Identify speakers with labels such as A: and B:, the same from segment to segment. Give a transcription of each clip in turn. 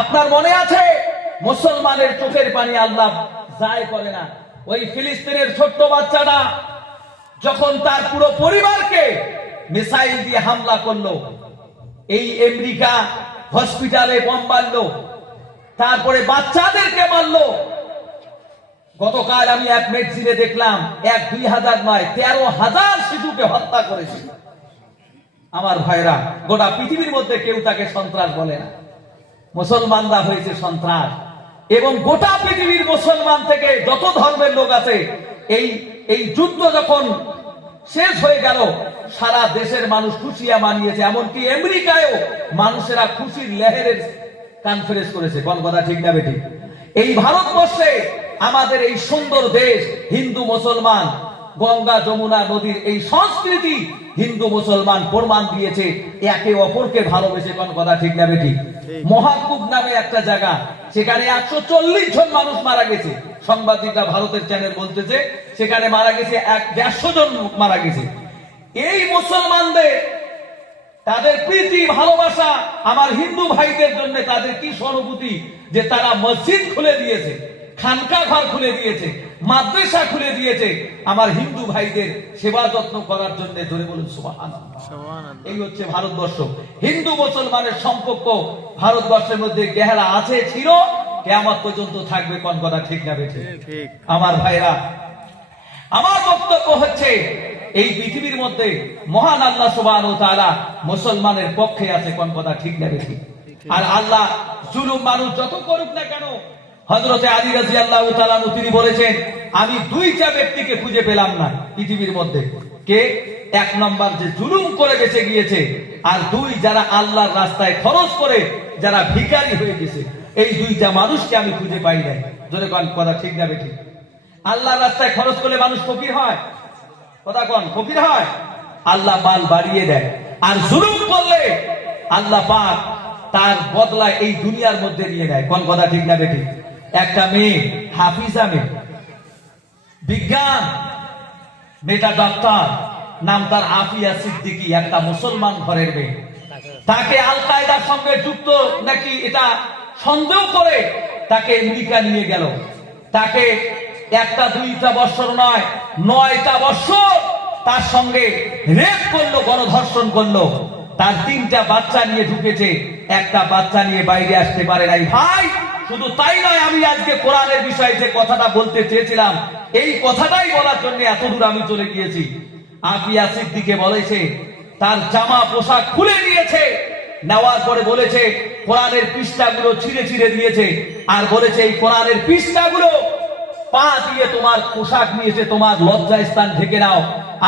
A: আপনার মনে আছে? মুসলমানের চোখের পানি আল্লাহ যায় করে না। ওই ফিলিস্তিনের ছোট্ট বাচ্চাটা যখন তার পুরো পরিবারকে মিসাইল দিয়ে হামলা করল, এই আমেরিকা হসপিটালে বম মারলো, তারপরে বাচ্চাদেরকে মারলো। গতকাল আমি এক মেডসিনে দেখলাম, এক দুই হাজার নয়, তেরো হাজার শিশুকে হত্যা করেছে। আমার ভাইরা, গোটা পৃথিবীর মধ্যে কেউ তাকে সন্ত্রাস বলে না। মুসলমানরা হয়েছে সন্ত্রাস। এবং গোটা পৃথিবীর মুসলমান থেকে যত ধর্মের লোক আছে, এই এই যুদ্ধ যখন শেষ হয়ে গেল, সারা দেশের মানুষ খুশিয়া মানিয়েছে। এমনকি আমেরিকায়ও মানুষেরা খুশির লেহেরের কনফারেন্স করেছে। কোন কথা ঠিক না বেঠিক? এই ভারতবর্ষে আমাদের এই সুন্দর দেশ হিন্দু, মুসলমান গঙ্গা যমুনা নদীর এই সংস্কৃতি হিন্দু মুসলমান প্রমাণ দিয়েছে একে অপরকে ভালোবেসে কোন কথা ঠিক না বেঠিক মহাকুব নামে একটা জায়গা সেখানে একশো চল্লিশ জন মানুষ মারা গেছে। সাংবাদিকরা ভারতের চ্যানেল বলতেছে সেখানে মারা গেছে এক দেড়শো জন মারা গেছে। এই মুসলমানদের তাদের প্রীতি ভালোবাসা আমার হিন্দু ভাইদের জন্য তাদের কি সহানুভূতি যে তারা মসজিদ খুলে দিয়েছে খানকা ঘর খুলে দিয়েছে মাদ্রাসা খুলে দিয়েছে। আমার হিন্দু ভাইদের সেবা যত্ন করার জন্য ধরে বলুন সুবহানাল্লাহ। এই হচ্ছে ভারতবর্ষ। হিন্দু মুসলমানের সম্পর্ক ভারতবর্ষের মধ্যে গেহারা আছে ছিল কেমন পর্যন্ত থাকবে কোন কথা ঠিক না বেঠে? আমার ভাইরা আমার বক্তব্য হচ্ছে এই পৃথিবীর মধ্যে মহান আল্লাহ সুবহান ও তাআলা মুসলমানের পক্ষে আছে কোন কথা ঠিক না বেশি আর আল্লাহ জুলুম মানুষ যত করুক না কেন হযরতে আলী রাদিয়াল্লাহু তাআলা তিনি বলেছেন, আমি দুইটা ব্যক্তিকে খুঁজে পেলাম না পৃথিবীর মধ্যে। কে? এক নম্বর যে জুলুম করে বেঁচে গিয়েছে, আর দুই যারা আল্লাহর রাস্তায় খরচ করে, যারা ভিখারি হয়ে গেছে। এই দুইটা মানুষকে আমি খুঁজে পাই নাই। জোরে কোন, কথা ঠিক না বেঠিক? আল্লাহ রাস্তায় খরচ করলে মানুষ ফকির হয়? কথা কন, ফকির হয়? আল্লাহ মাল বাড়িয়ে দেয়। আর জুলুম করলে আল্লাহ পাক তার বদলায় এই দুনিয়ার মধ্যে নিয়ে নেয়। কোন, কথা ঠিক না বেটি একটা মেয়ে, হাফিজা মেয়ে। বিজ্ঞান, মেয়েটা ডাক্তার, নাম তার আফিয়া সিদ্দিকী, একটা মুসলমান ঘরের মেয়ে। তাকে আল কায়দার সঙ্গে যুক্ত নাকি এটা সন্দেহ করে? তাকে আমেরিকা নিয়ে গেল। তাকে একটা দুইটা বছর নয়, নয়টা বছর তার সঙ্গে রেপ করল, গণধর্ষণ করল। তার তিনটা বাচ্চা নিয়ে ঢুকেছে। একটা বাচ্চা নিয়ে বাইরে আসতে পারে নাই। ভাই শুধু তাই নয়, আমি আজকে কোরআনের বিষয়ে যে কথাটা বলতে চেয়েছিলাম, এই কথাটাই বলার জন্য এত দূর আমি চলে গিয়েছি। আফিয়া সিদ্দিকে বলেছে, তার জামা পোশাক খুলে নিয়েছে। নেওয়ার পরে বলেছে, কোরআনের পৃষ্ঠাগুলো ছিঁড়ে ছিঁড়ে দিয়েছে। আর বলেছে, এই কোরআনের পৃষ্ঠাগুলো পা দিয়ে তোমার পোশাক নিয়েছে তোমার লজ্জা স্থান ঢেকে নাও।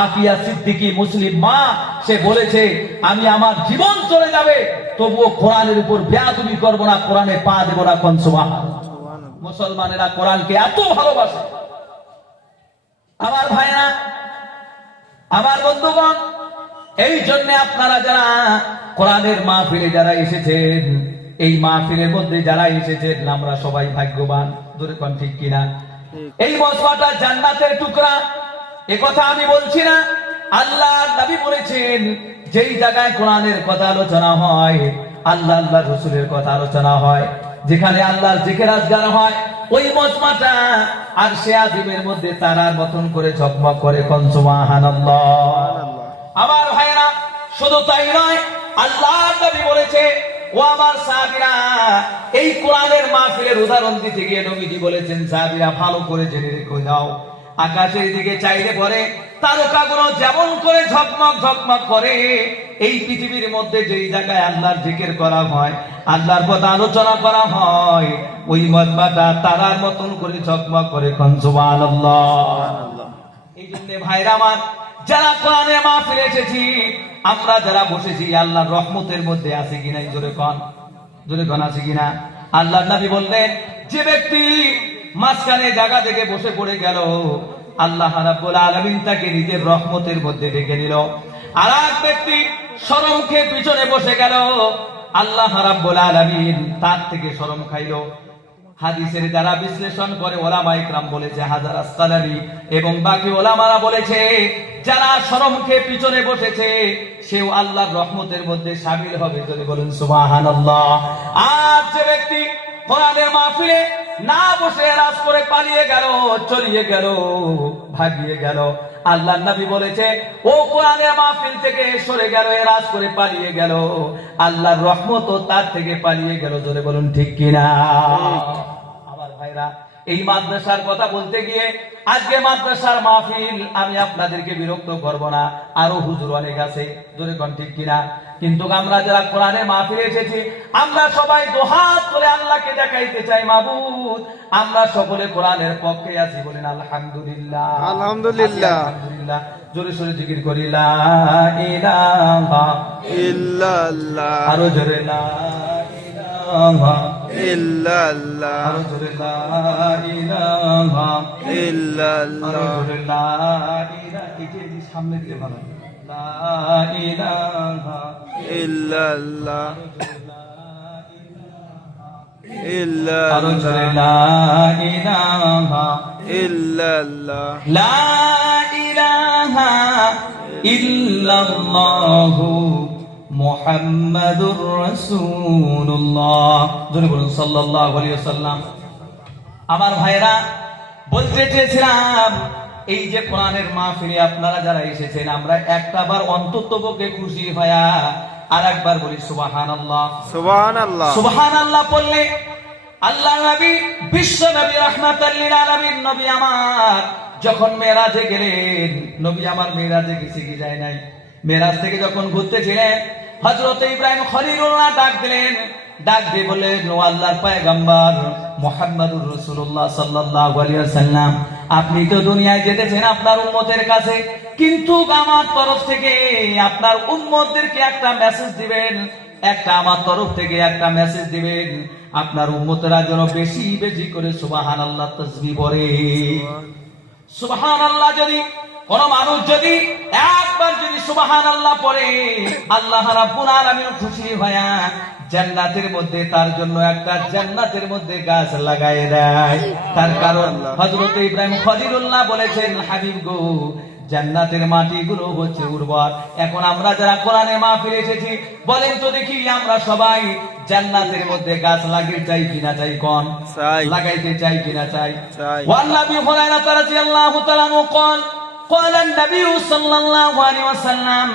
A: আফিয়া সিদ্দিকী মুসলিম মা সে বলেছে আমি আমার জীবন চলে যাবে। তবুও কোরআনের উপর বেয়াদুবি করব না কোরআনে পা দেবো না কনসুমা মুসলমানেরা কোরআনকে এত ভালোবাসে। আমার ভাইরা আমার বন্ধুগণ এই জন্য আপনারা যারা কোরআনের মাহফিলে যারা এসেছেন এই মাহফিলের মধ্যে যারা এসেছেন আমরা সবাই ভাগ্যবান। ধরে কোন ঠিক কিনা? এই মশলাটা জান্নাতের টুকরা। এ কথা আমি বলছি না। আল্লাহ নবী বলেছেন যেই জায়গায় কোরআনের কথা আলোচনা হয় আল্লাহ আল্লাহ রসুলের কথা আলোচনা হয় যেখানে আল্লাহর জিকের আজগার হয় ওই মজমাটা আর সে আজিমের মধ্যে তারার মতন করে ঝকমক করে কনসুমাহানাল্লাহ আমার ভাইরা শুধু তাই নয় আল্লাহ নবী বলেছে ও আমার সাহাবীরা এই কোরআনের মাহফিলের উদাহরণ দিতে গিয়ে নবীজি বলেছেন সাহাবীরা ভালো করে জেনে রেখে দাও আকাশের দিকে চাইলে পরে তারকাগুলো যেমন করে ঝকমক ঝকমক করে এই পৃথিবীর মধ্যে যেই জায়গায় আল্লাহর জিকির করা হয় আল্লাহর কথা আলোচনা করা হয় ওই মজমাটা তারার মতন করে ঝকমক করে কনসুমান এই জন্য ভাইরা আমার যারা কোরআনে মাহফিলে এসেছি আমরা যারা বসেছি, আল্লাহর রহমতের মধ্যে আছে কিনা জোরে কন জোরে কন আছে কিনা? আল্লাহ নবী বললেন, যে ব্যক্তি মাঝখানে জায়গা থেকে বসে পড়ে গেল, আল্লাহ রাব্বুল আলামিন তাকে নিজের রহমতের মধ্যে ডেকে নিল। আর এক ব্যক্তি খেয়ে পিছনে বসে গেল, আল্লাহ রাব্বুল আলামিন তার থেকে শরম খাইলো। হাদিসের যারা বিশ্লেষণ করে ওলামা ইকরাম বলেছে, হাজার আসসালামি এবং বাকি ওলামারা বলেছে, যারা শরমকে পিছনে বসেছে, সেও আল্লাহর রহমতের মধ্যে সামিল হবে। যদি বলুন সুবহানাল্লাহ। আজ যে ব্যক্তি কোরআনের মাহফিলে না বসে রাজ করে পালিয়ে গেল চলিয়ে গেল ভাগিয়ে গেল। আল্লাহ নবী বলেছে ও কোরআনের মাহফিল থেকে সরে গেল এরাজ করে পালিয়ে গেল। আল্লাহর রহমত তার থেকে পালিয়ে গেল। জোরে বলুন ঠিক কিনা? আবার ভাইরা এই মাদ্রাসার কথা বলতে গিয়ে আজকে মাদ্রাসার মাহফিল আমি আপনাদেরকে বিরক্ত করব না। আরও হুজুর অনেক আছে জোরে কোন ঠিক কিনা? কিন্তু আমরা যারা কোরআনে মাহফিলে এসেছি আমরা সবাই দোহাত করে আল্লাহকে দেখাইতে চাই মাবুদ আমরা সকলে কোরআনের পক্ষে আছি বলেন আলহামদুলিল্লাহ।
B: আলহামদুলিল্লাহ।
A: আলহামদুলিল্লাহ। জোরে সোরে জিকির করি লা ইলাহা
B: ইল্লাল্লাহ।
A: আরও জোরে লা ইলাহা লা ইলাহা একে এদিকে সামনে দিলে ভালো লা ইলাহা
B: ইল্লাল্লাহ। ইল্লাল্লাহ
A: লা ইলাহা মুহাম্মাদুর রাসূলুল্লাহ। জোরে বলুন সাল্লাল্লাহু আলাইহি ওয়াসাল্লাম। আমার ভাইরা বলতে চেয়েছিলাম এই যে কোরআনের মাহফিলে আপনারা যারা এসেছেন আমরা একটা বার অন্তত খুশি হয়া আর একবার বলি সুবহানাল্লাহ।
B: সুবহানাল্লাহ।
A: সুবহান আল্লাহ বললে আল্লাহ নবী বিশ্ব নবী রহমাতাল্লিল আলামিন নবী আমার। যখন মেরাজে গেলেন নবী আমার মেরাজে গেছে কি যায় নাই? মেরাজ থেকে যখন ঘুরতেছিলেন হযরত ইব্রাহিম খলিলুল্লাহ ডাক দিলেন। ডাক দিয়ে ও আল্লাহর পয়গম্বর, মুহাম্মাদুর রাসূলুল্লাহ সাল্লাল্লাহু আলাইহি ওয়াসাল্লাম, আপনি তো দুনিয়ায় যেতেছেন আপনার উম্মতের কাছে। কিন্তু আমার তরফ থেকে আপনার উম্মতদেরকে একটা মেসেজ দিবেন। একটা আমার তরফ থেকে একটা মেসেজ দিবেন। আপনার উম্মতেরা যেন বেশি বেশি করে সুবাহান আল্লাহ তসবি পড়ে। সুবাহান আল্লাহ যদি কোন মানুষ যদি একবার যদি সুবাহান আল্লাহ পরে আল্লাহ পুনার আলামিন খুশি ভাইয়া জান্নাতের মধ্যে তার জন্য একটা জান্নাতের মধ্যে গাছ লাগাই দেয়। তার কারণ হজরত ইব্রাহিম ফজিরুল্লাহ বলেছেন হাবিব গো জান্নাতের মাটি গুলো হচ্ছে উর্বর। এখন আমরা যারা কোরআনে মা ফিরে এসেছি বলেন তো দেখি আমরা সবাই জান্নাতের মধ্যে গাছ লাগিয়ে চাই কিনা চাই কন? লাগাইতে চাই কিনা চাই? ওয়াল্লাহি হুরায়রা রাদিয়াল্লাহু তাআলা কোন قال قال النبي صلى الله عليه وسلم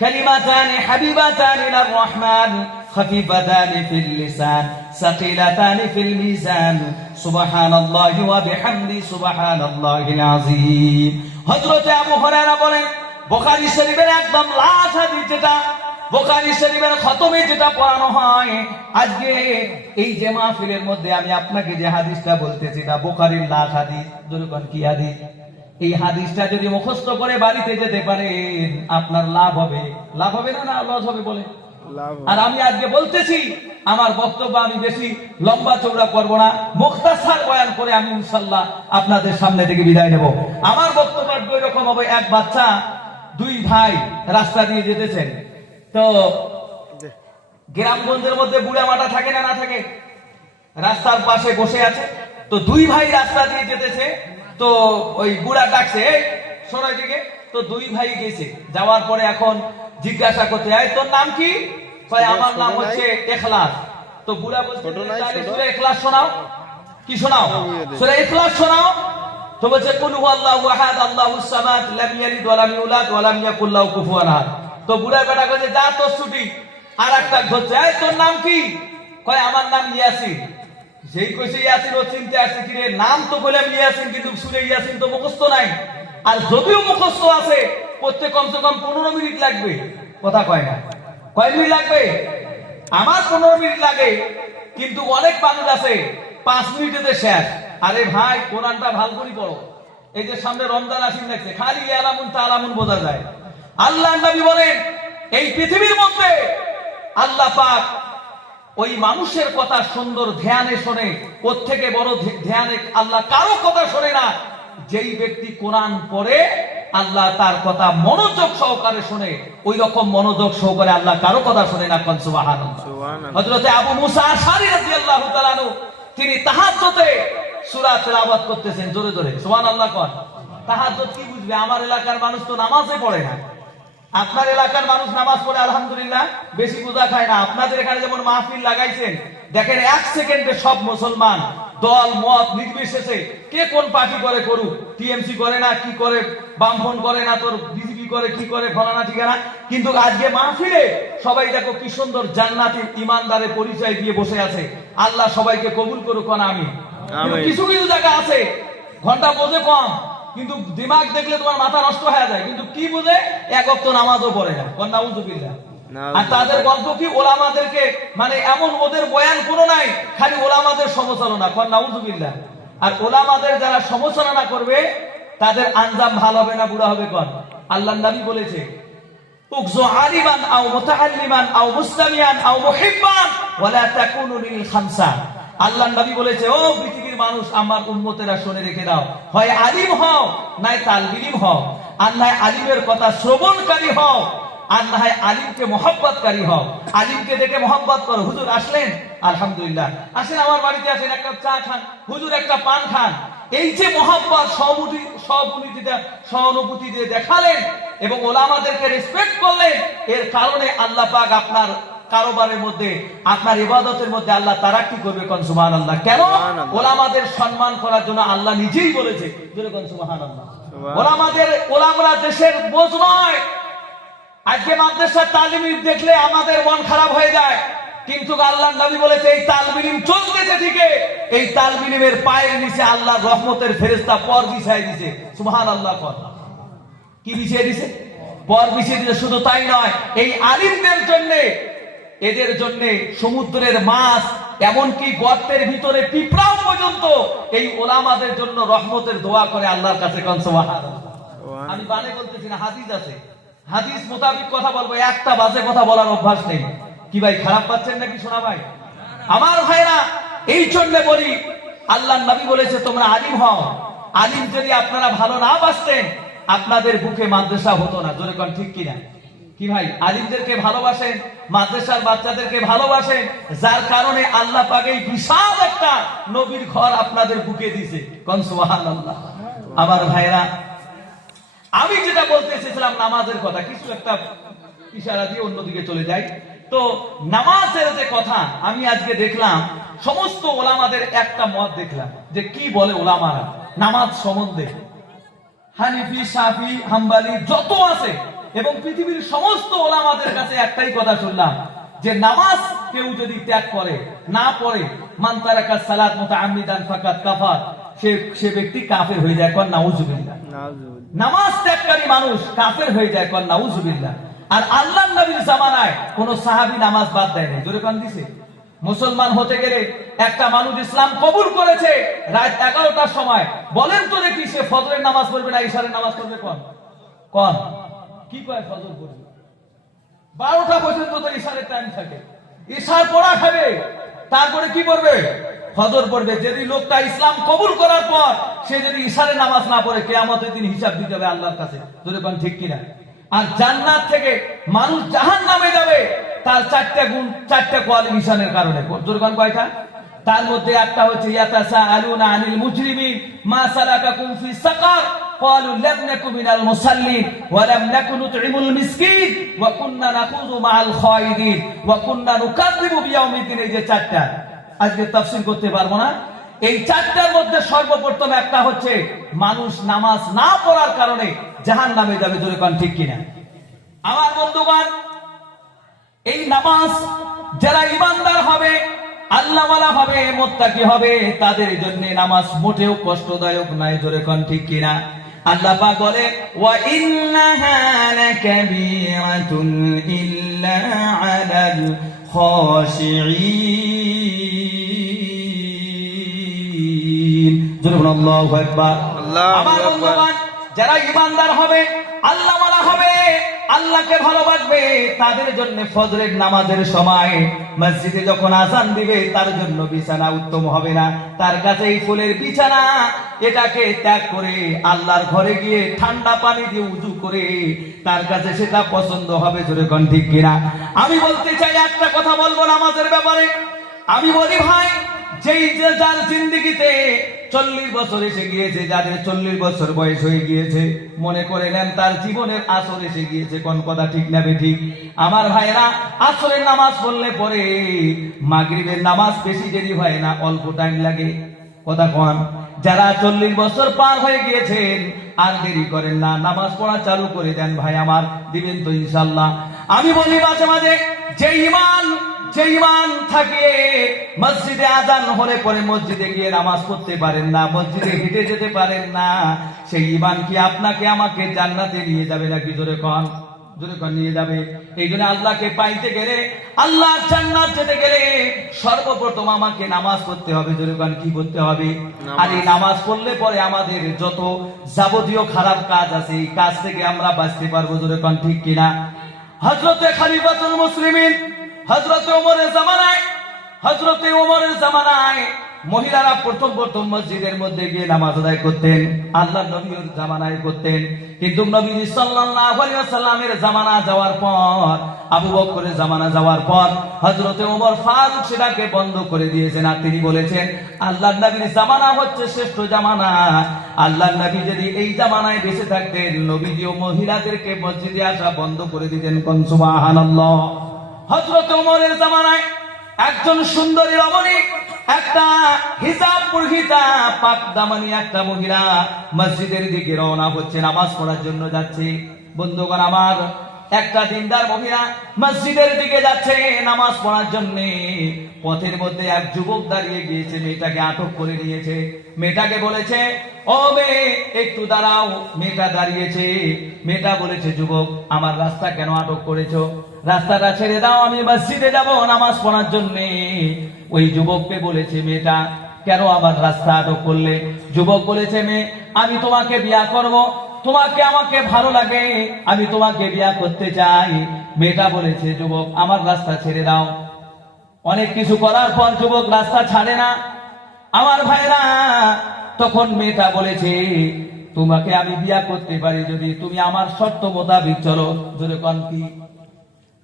A: كلمتان حبيبتان الى الرحمن خفيفتان في اللسان ثقيلتان في الميزان سبحان الله وبحمده سبحان الله العظيم হযরত আবু হুরায়রা বলেন বুখারী শরীফের একদম লাস্ট হাদিস যেটা বোখারি শরীফের খতমে যেটা পড়ানো হয় আজকে এই যে মাহফিলের মধ্যে আমি আপনাকে যে হাদিসটা বলতেছি না বোখারির লাশ হাদিস দুর্গণ কি হাদিস এই হাদিসটা যদি মুখস্থ করে বাড়িতে যেতে পারেন আপনার লাভ হবে। লাভ হবে না না লস হবে বলে? আর আমি আজকে বলতেছি আমার বক্তব্য আমি বেশি লম্বা চৌড়া করব না মুক্তাসার বয়ান করে আমি ইনশাল্লাহ আপনাদের সামনে থেকে বিদায় নেব। আমার বক্তব্য দুই রকম হবে এক বাচ্চা দুই ভাই রাস্তা দিয়ে যেতেছেন। তো গ্রামগঞ্জের মধ্যে বুড়া মাটা থাকে না না থাকে? রাস্তার পাশে বসে আছে। তো দুই ভাই রাস্তা দিয়ে যেতেছে তো ওই বুড়া ডাকছে এই সরাই দিকে তো দুই ভাই গেছে। যাওয়ার পরে এখন জিজ্ঞাসা করতে এই তোর নাম কি? কয় আমার নাম হচ্ছে এখলাস। তো বুড়া বলছে? সূরা ইখলাস শোনাও। কি শোনাও? সূরা ইখলাস শোনাও? তো বলছে কুল হুয়াল্লাহু আহাদ আল্লাহুস সামাদ লাম ইয়ালিদ ওয়া লাম ইউলাদ ওয়া লাম ইয়াকুল লাহু কুফুয়ান আহাদ। তো বুড়া বেটা কইছে যা তোর ছুটি আর একটা ধরছে। এই তোর নাম কি? কয় আমার নাম ইয়াসিন। যেই কইছে ইয়াসিন, ও চিনতে আসছে কি রে নাম তো বললাম ইয়াসিন, কিন্তু সুরে ইয়াসিন তো মুখস্থ নাই। আর যদিও মুখস্থ আছে করতে কমসে কম পনেরো মিনিট লাগবে। কথা কয় না। কয় মিনিট লাগবে? আমার পনেরো মিনিট লাগে, কিন্তু অনেক মানুষ আছে, পাঁচ মিনিটেতে শেষ। আরে ভাই, কোরআনটা ভালো করে পড়ো। এই যে সামনে রমজান আসিন দেখছে, খালি আলামুন তালামুন বোঝা যায়। আল্লাহ নবী বলেন, এই পৃথিবীর মধ্যে আল্লাহ পাক ওই মানুষের কথা সুন্দর ধ্যানে শোনে ওর থেকে বড় ধ্যানে আল্লাহ কারও কথা শোনে না। যেই ব্যক্তি কোরআন পড়ে আল্লাহ তার কথা মনোযোগ সহকারে শোনে। ওই রকম মনোযোগ সহকারে আল্লাহ কারও কথা শোনে না কনসুবাহান হযরতে আবু মুসা রাদিয়াল্লাহু তাআলা আনহু তিনি তাহাজ্জতে সূরা তেলাওয়াত করতেছেন জোরে জোরে। সুবহানাল্লাহ কর তাহাজ্জুদ কি বুঝবে? আমার এলাকার মানুষ তো নামাজে পড়ে না। আপনার এলাকার মানুষ নামাজ পড়ে আলহামদুলিল্লাহ বেশি পূজা খায় না। আপনাদের এখানে যেমন মাহফিল লাগাইছেন দেখেন এক সেকেন্ডে সব মুসলমান দল মত নির্বিশেষে কে কোন পার্টি করে করুক টিএমসি করে না কি করে বামফ্রন্ট করে না তোর বিজেপি করে কি করে ফলানা ঠিকানা। কিন্তু আজকে মাহফিলে সবাই দেখো কি সুন্দর জান্নাতি ইমানদারের পরিচয় দিয়ে বসে আছে। আল্লাহ সবাইকে কবুল করুক না আমি। কিছু কিছু জায়গা আছে ঘণ্টা বোঝে কম। কিন্তু দিমাগ দেখলে তোমার মাথা নষ্ট হয়ে যায়। কিন্তু কি বুঝে? এক অক্ত নামাজও পড়ে না। কন্যা উজুবিল্লাহ আর তাদের গল্প কি? ওলামাদেরকে মানে এমন ওদের বয়ান কোনো নাই খালি ওলামাদের সমালোচনা। কন্যা উজুবিল্লাহ আর ওলামাদের যারা সমালোচনা করবে তাদের আঞ্জাম ভালো হবে না বুড়া হবে কন? আল্লাহ নবী বলেছে উকজু আলিমান আও মুতাআল্লিমান আও মুসতামিয়ান আও মুহিব্বান ওয়ালা তাকুনু লিল খামসা। আল্লাহর নবী বলেছে ও পৃথিবীর মানুষ আমার উম্মতেরা শুনে রেখে দাও। হয় আলিম হও, নাই তালবিলিম হও। নাই আলিমের কথা শ্রবণকারী হও হয় আলিমকে মহব্বতকারী হও। আলিমকে দেখে মহব্বত করো। হুজুর আসলেন? আলহামদুলিল্লাহ। আসেন, আমার বাড়িতে আসেন একটা চা খান। হুজুর, একটা পান খান। এই যে মহাব্বত সহানুভূতি সহানুভূতিটা সহানুভূতি দিয়ে দেখালেন এবং ওলামাদেরকে রেসপেক্ট করলেন, এর কারণে আল্লাহ পাক আপনার কারোবারের মধ্যে আপনার ইবাদতের মধ্যে আল্লাহ তারা কি করবে কোন সুবহান আল্লাহ কেন ওলামাদের সম্মান করার জন্য আল্লাহ নিজেই বলেছে। জোরে কোন সুবহান আল্লাহ ওলামাদের ওলামরা দেশের বোঝ নয়। আজকে মাদ্রাসার তালিমি দেখলে আমাদের মন খারাপ হয়ে যায়। কিন্তু আল্লাহ নবী বলেছে এই তালবিলিম চলতেছে ঠিকে এই তালবিলিমের পায়ের নিচে আল্লাহ রহমতের ফেরেস্তা পর বিছাই দিছে। সুবহান আল্লাহ পর। কি বিছিয়ে দিছে? পর বিছিয়ে দিছে শুধু তাই নয় এই আলিমদের জন্য এদের জন্য সমুদ্রের মাছ, এমনকি গর্তের ভিতরে পিঁপড়াও পর্যন্ত এই ওলামাদের জন্য রহমতের দোয়া করে আল্লাহর কাছে আমি বানে বলতেছি না, হাদিস আছে। হাদিস মোতাবিক কথা বলব, একটা বাজে কথা বলার অভ্যাস নেই। কি ভাই, খারাপ পাচ্ছেন নাকি শোনা ভাই? আমার ভাইরা, এই জন্য বলি আল্লাহ নবী বলেছে, তোমরা আলিম হও। আলিম যদি আপনারা ভালো না বাসতেন, আপনাদের বুকে মাদ্রাসা হতো না। জোরে ঠিক কিনা? কি ভাই আলিমদেরকে ভালোবাসেন, মাদ্রাসার বাচ্চাদেরকে ভালোবাসেন, যার কারণে আল্লাহ পাক বিশাল একটা নবীর ঘর আপনাদের বুকে দিছে কন সুবহানাল্লাহ। আমার ভাইরা আমি যেটা বলতে এসেছিলাম নামাজের কথা, কিছু একটা ইশারা দিয়ে অন্যদিকে চলে যাই। তো নামাজের যে কথা আমি আজকে দেখলাম, সমস্ত ওলামাদের একটা মত দেখলাম, যে কি বলে ওলামারা? নামাজ সম্বন্ধে। হানিফি সাফি হাম্বালি, যত আছে এবং পৃথিবীর সমস্ত ওলামাদের কাছে একটাই কথা শুনলাম যে নামাজ কেউ যদি ত্যাগ করে না পড়ে মান তারাকা সালাত মুতাআম্মিদান ফাকাত কাফার সে সে ব্যক্তি কাফের হয়ে যায় কোন নাউজুবিল্লাহ। নামাজ ত্যাগকারী মানুষ কাফের হয়ে যায় কন নাউজুবিল্লাহ আর আল্লাহ নবীর জামানায় কোন সাহাবী নামাজ বাদ দেয় নাই। জোরে কন দিছে? মুসলমান হতে গেলে একটা মানুষ ইসলাম কবুল করেছে রাত এগারোটার সময়। বলেন তো দেখি সে ফজরের নামাজ পড়বে না ইশারের নামাজ পড়বে কন? কন? কি কয় ফজর পড়বে বারোটা পর্যন্ত তো ইশারের টাইম থাকে। ইশার পড়া খাবে, তারপরে কি করবে ফজর পড়বে। যদি লোকটা ইসলাম কবুল করার পর সে যদি ইশারে নামাজ না পড়ে, কেয়ামতের দিন হিসাব দিতে হবে আল্লাহর কাছে। যদি কোন ঠিক কিনা? আর জান্নাত থেকে মানুষ জাহান নামে যাবে, তার চারটা গুণ, চারটা কোয়ালিফিকেশনের কারণে। জোরগান কয়টা? তার মধ্যে একটা হচ্ছে ইয়াতাসা আলুনা আনিল মুজরিমিন, মা সালাকাকুম ফি সাকার। قالوا لم نكن من المصلين ولم نكن نطعم المسكين وكنا نخوض مع الخائضين وكنا نكذب بيوم الدين এই যে চারটা আজকে তাফসীর করতে পারবো না এই চারটার মধ্যে সর্বপ্রথম একটা হচ্ছে মানুষ নামাজ না পড়ার কারণে জাহান নামে যাবে জোরে কোন ঠিক কিনা আমার বন্ধুগণ এই নামাজ যারা ইমানদার হবে আল্লাহওয়ালা হবে মোত্তাকি হবে তাদের জন্য নামাজ মোটেও কষ্টদায়ক নাই জোরে কোন ঠিক কিনা আল্লাহ পাক বলে ওয়া ইন্নাহা লাকাবীরাতুন ইল্লা আলাল খাশিঈন। জোরে বলুন আল্লাহু আকবার।
B: আল্লাহু আকবার।
A: যারা ইমানদার হবে আল্লাহওয়ালা হবে। আল্লাহকে ভালোবাসবে, তাদের জন্য ফজরের নামাজের সময় মসজিদে যখন আসান দিবে, তার জন্য বিছানা উত্তম হবে না। তার কাছে এই ফুলের বিছানা, এটাকে ত্যাগ করে আল্লাহর ঘরে গিয়ে ঠান্ডা পানি দিয়ে উজু করে তার কাছে সেটা পছন্দ হবে, জোরে কোন ঠিক কিনা? আমি বলতে চাই একটা কথা বলব নামাজের ব্যাপারে। আমি বলি, ভাই যেই যে যার জিন্দিগিতে চল্লিশ বছর এসে গিয়েছে, যাদের চল্লিশ বছর বয়স হয়ে গিয়েছে, মনে করে নেন তার জীবনের আসর এসে গিয়েছে, কোন কথা ঠিক না ঠিক? আমার ভাইরা আসরের নামাজ পড়লে পরে মাগরিবের নামাজ বেশি দেরি হয় না, অল্প টাইম লাগে। কথা কন, যারা চল্লিশ বছর পার হয়ে গিয়েছেন, আর দেরি করেন না, নামাজ পড়া চালু করে দেন ভাই আমার, দিবেন তো ইনশাল্লাহ আমি বলি মাঝে মাঝে, যে ইমান যে ইমান থাকিয়ে মসজিদে আজান হলে পরে মসজিদে গিয়ে নামাজ পড়তে পারেন না মসজিদে হেঁটে যেতে পারেন না সেই ইমান কি আপনাকে আমাকে জান্নাতে নিয়ে যাবে নাকি জোরে কন? জোরে কন নিয়ে যাবে। এই জন্য আল্লাহকে পাইতে গেলে আল্লাহ জান্নাত যেতে গেলে সর্বপ্রথম আমাকে নামাজ পড়তে হবে জোরে কন কি করতে হবে? আর এই নামাজ পড়লে পরে আমাদের যত যাবতীয় খারাপ কাজ আছে এই কাজ থেকে আমরা বাঁচতে পারব জোরে কন ঠিক কিনা? হজরতে খালিফাতুল মুসলিমিন হজরতে ওমরের জামানায় হজরতে ওমরের জামানায় মহিলারা প্রথম প্রথম মসজিদের মধ্যে গিয়ে নামাজ আদায় করতেন আল্লাহ নবীর জামানায় করতেন। কিন্তু নবী সাল্লাল্লাহু আলাইহি ওয়াসাল্লামের জামানা যাওয়ার পর, আবু বকরের জামানা যাওয়ার পর, হযরতে ওমর ফারুক সেটাকে বন্ধ করে দিয়েছেন। আর তিনি বলেছেন, আল্লাহর নবীর জামানা হচ্ছে শ্রেষ্ঠ জামানা। আল্লাহর নবী যদি এই জামানায় বেঁচে থাকতেন নবীজিও মহিলাদেরকে মসজিদে আসা বন্ধ করে দিতেন। কোন সুবহানাল্লাহ? হযরত ওমরের জামানায় একজন সুন্দরী রমণী, একটা হিজাব পরিহিতা, পাক দামানি একটা মহিলা মসজিদের দিকে রওনা হচ্ছে, নামাজ পড়ার জন্য যাচ্ছে। বন্ধুগণ, আমার একটা দিনদার মহিলা মসজিদের দিকে যাচ্ছে, নামাজ পড়ার জন্য। পথের মধ্যে এক যুবক দাঁড়িয়ে গিয়েছে, মেয়েটাকে আটক করে নিয়েছে। মেয়েটাকে বলেছে, ও মেয়ে, একটু দাঁড়াও। মেয়েটা দাঁড়িয়েছে। মেয়েটা বলেছে, যুবক, আমার রাস্তা কেন আটক করেছ? রাস্তাটা ছেড়ে দাও, আমি মসজিদে যাব নামাজ পড়ার জন্য। ওই যুবককে বলেছে, মেয়েটা, কেন আমার রাস্তা আটক করলে? যুবক বলেছে, মেয়ে, আমি তোমাকে বিয়া করব তোমাকে আমাকে ভালো লাগে, আমি তোমাকে বিয়া করতে চাই। মেয়েটা বলেছে, যুবক, আমার রাস্তা ছেড়ে দাও। অনেক কিছু করার পর যুবক রাস্তা ছাড়ে না। আমার ভাইরা তখন মেয়েটা বলেছে, তোমাকে আমি বিয়া করতে পারি যদি তুমি আমার শর্ত মোতাবিক চলো। যদি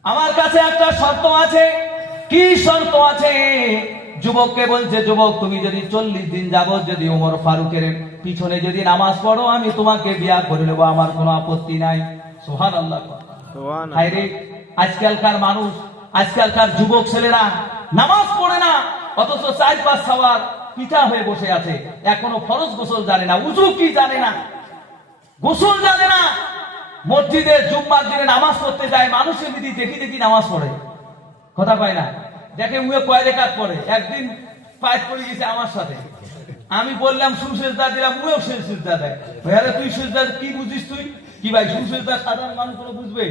A: আমার কাছে একটা শর্ত আছে। কি শর্ত আছে? যুবককে বলছে যুবক তুমি যদি চল্লিশ দিন যাবত যদি ওমর ফারুকের পিছনে যদি নামাজ পড়ো আমি তোমাকে বিয়া করে নেব আমার কোনো আপত্তি নাই। সোহান আল্লাহ রে আজকালকার মানুষ আজকালকার যুবক ছেলেরা নামাজ পড়ে না অথচ চার পাঁচ সবার পিঠা হয়ে বসে আছে। এখনও ফরজ গোসল জানে না উজু কি জানে না? গোসল জানে না। মসজিদে জুম্মার দিনে নামাজ পড়তে যায় মানুষের বিধি দেখি দেখি নামাজ পড়ে। কথা পায় না? দেখে উয়ে কয় রেখাত পড়ে একদিন পাইপ পড়ে গেছে আমার সাথে। আমি বললাম সুসেজদা দিলাম। উয়েও সুসেজদা দেয়। ভাইয়ারে তুই সুসেজদা কি বুঝিস তুই? কি ভাই সুসেজদা সাধারণ মানুষ কোনো বুঝবে?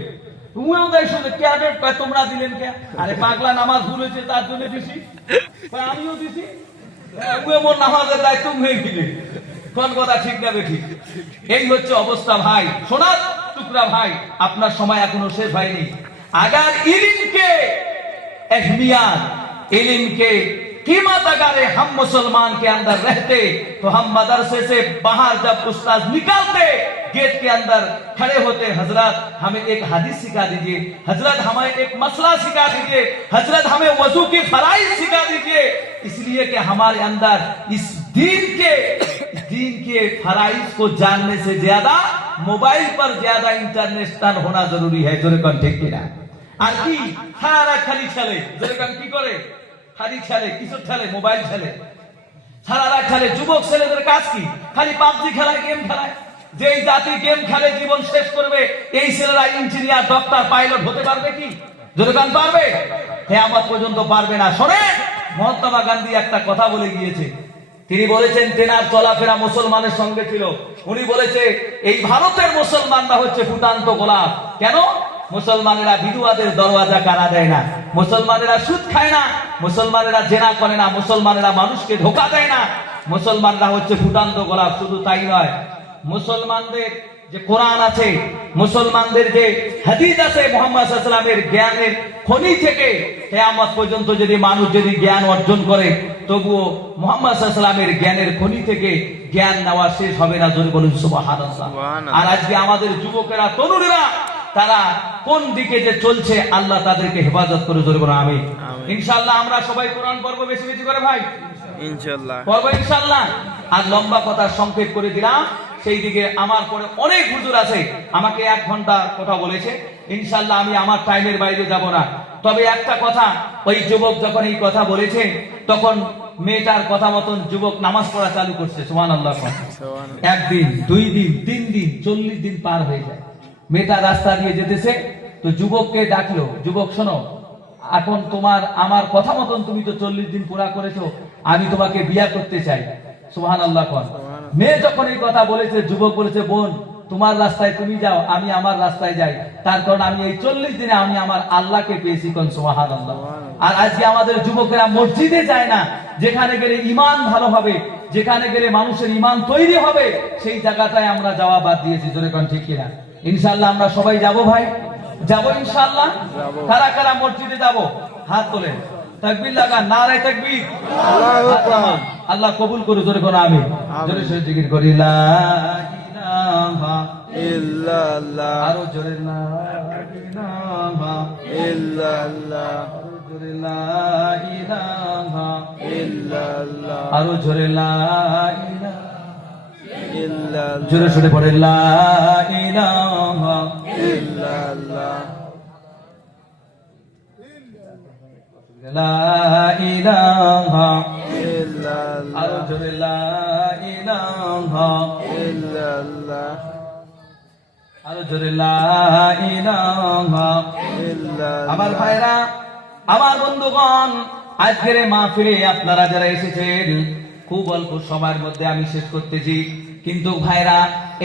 A: উয়েও দেয় ক্যারেট কয়, তোমরা দিলেন কে? আরে, পাগলা, নামাজ ভুল হয়েছে, তার জন্য দিছি। আমিও দিছি? উয়ে মোর নামাজের দায়িত্ব হয়ে গেলে কোন কথা ঠিক না ঠিক এই হচ্ছে অবস্থা ভাই। সোনার টুকরা ভাই, আপনার সময় এখনও শেষ হয়নি। আগার ইলিমকে अहमियत इल्म के कीमत अगर हम मुसलमान के अंदर रहते तो हम मदरसे से बाहर जब उस्ताद निकलते, गेट के अंदर खड़े होते, हज़रत हमें एक हदीस सिखा दीजिए, हज़रत हमें एक मसला सिखा दीजिए, हज़रत हमें वज़ू की फराइज सिखा दीजिए। इसलिए कि हमारे अंदर इस दीन के दीन के फराइज को जानने से ज़्यादा मोबाइल पर ज़्यादा इंटरनेशनल होना ज़रूरी है। जो ठीक किना আর কি? সারা খালি যেরকম কি করে? খালি খেলে কিছু খেলে, মোবাইল খেলে। সারা রাত খেলে, যুবক ছেলেদের কাজ কি? খালি পাবজি খেলায়, গেম খেলায়। যেই জাতি গেম খেলে, জীবন শেষ করবে, এই ছেলেরা ইঞ্জিনিয়ার, ডক্টর, পাইলট হতে পারবে কি? যেরকম পারবে? হ্যাঁ আমার পর্যন্ত পারবে না। শোনে মহাত্মা গান্ধী একটা কথা বলে গিয়েছে। তিনি বলেছেন তেনার চলাফেরা মুসলমানের সঙ্গে ছিল। উনি বলেছে, এই ভারতের মুসলমানরা হচ্ছে ফুটান্ত গোলাপ। কেন? মুসলমানেরা বিধুয়াদের দরওয়াজা কারা দেয় না মুসলমানেরা সুদ খায় না মুসলমানেরা জেনা করে না মুসলমানেরা মানুষকে ধোকা দেয় না মুসলমানরা হচ্ছে ফুটান্ত গোলাপ শুধু তাই নয় মুসলমানদের যে কোরআন আছে মুসলমানদের যে হাদিস আছে মোহাম্মদ সাল্লামের জ্ঞানের খনি থেকে কেয়ামত পর্যন্ত যদি মানুষ যদি জ্ঞান অর্জন করে তবুও মোহাম্মদ সাল্লামের জ্ঞানের খনি থেকে জ্ঞান নেওয়া শেষ হবে না জোরে বলুন সুবহানাল্লাহ
B: সুবহানাল্লাহ।
A: আর আজকে আমাদের যুবকেরা তরুণেরা তারা কোন দিকে যে চলছে আল্লাহ তাদেরকে হেফাজত করে জোরে বলো আমি
B: আমিন।
A: ইনশাআল্লাহ আমরা সবাই কোরআন পর্ব বেশি বেশি করে ভাই?
B: ইনশাল্লাহ
A: পর্ব ইনশাআল্লাহ। আর লম্বা কথা সংক্ষেপ করে দিলাম। সেই দিকে আমার পরে অনেক হুজুর আছে আমাকে এক ঘণ্টা কথা বলেছে। ইনশাআল্লাহ আমি আমার টাইমের বাইরে যাব না। তবে একটা কথা ওই যুবক যখন এই কথা বলেছে তখন মেয়েটার কথা মতন যুবক নামাজ পড়া চালু করছে সুমান আল্লাহ একদিন দুই দিন তিন দিন চল্লিশ দিন পার হয়ে যায়। মেয়েটা রাস্তা দিয়ে যেতেছে তো যুবককে ডাকলো যুবক শোনো এখন তোমার আমার কথা মতন তুমি তো চল্লিশ দিন পুরা করেছ আমি তোমাকে বিয়া করতে চাই। সুহান আল্লাহ মেয়ে যখন এই কথা বলেছে যুবক বলেছে বোন তোমার রাস্তায় তুমি যাও আমি আমার রাস্তায় যাই। তার কারণ আমি এই চল্লিশ দিনে আমি আমার আল্লাহকে পেয়েছি কোন সোহান আল্লাহ আর আজকে আমাদের যুবকেরা মসজিদে যায় না যেখানে গেলে ইমান ভালো হবে যেখানে গেলে মানুষের ইমান তৈরি হবে সেই জায়গাটায় আমরা যাওয়া বাদ দিয়েছি জোরে কোন ঠিক কিনা? ইনশাল্লাহ আমরা সবাই যাব ভাই। যাব ইনশাল্লাহ। কারা কারা মসজিদে যাব? হাত তোলেন। তাকবীর লাগা নারায় তাকবীর।
B: আল্লাহু
A: আল্লাহ কবুল করে জোরে কোন আমি জোরে সে জিকির করি আরও জোরে
B: ইল্লাল্লাহ।
A: আরও জোরে জোরে সরে পড়ে লা ইলাহা। আমার ভাইরা আমার বন্ধুগণ আজকের মাহফিলে আপনারা যারা এসেছেন খুব অল্প সময়ের মধ্যে আমি শেষ করতেছি। কিন্তু ভাইরা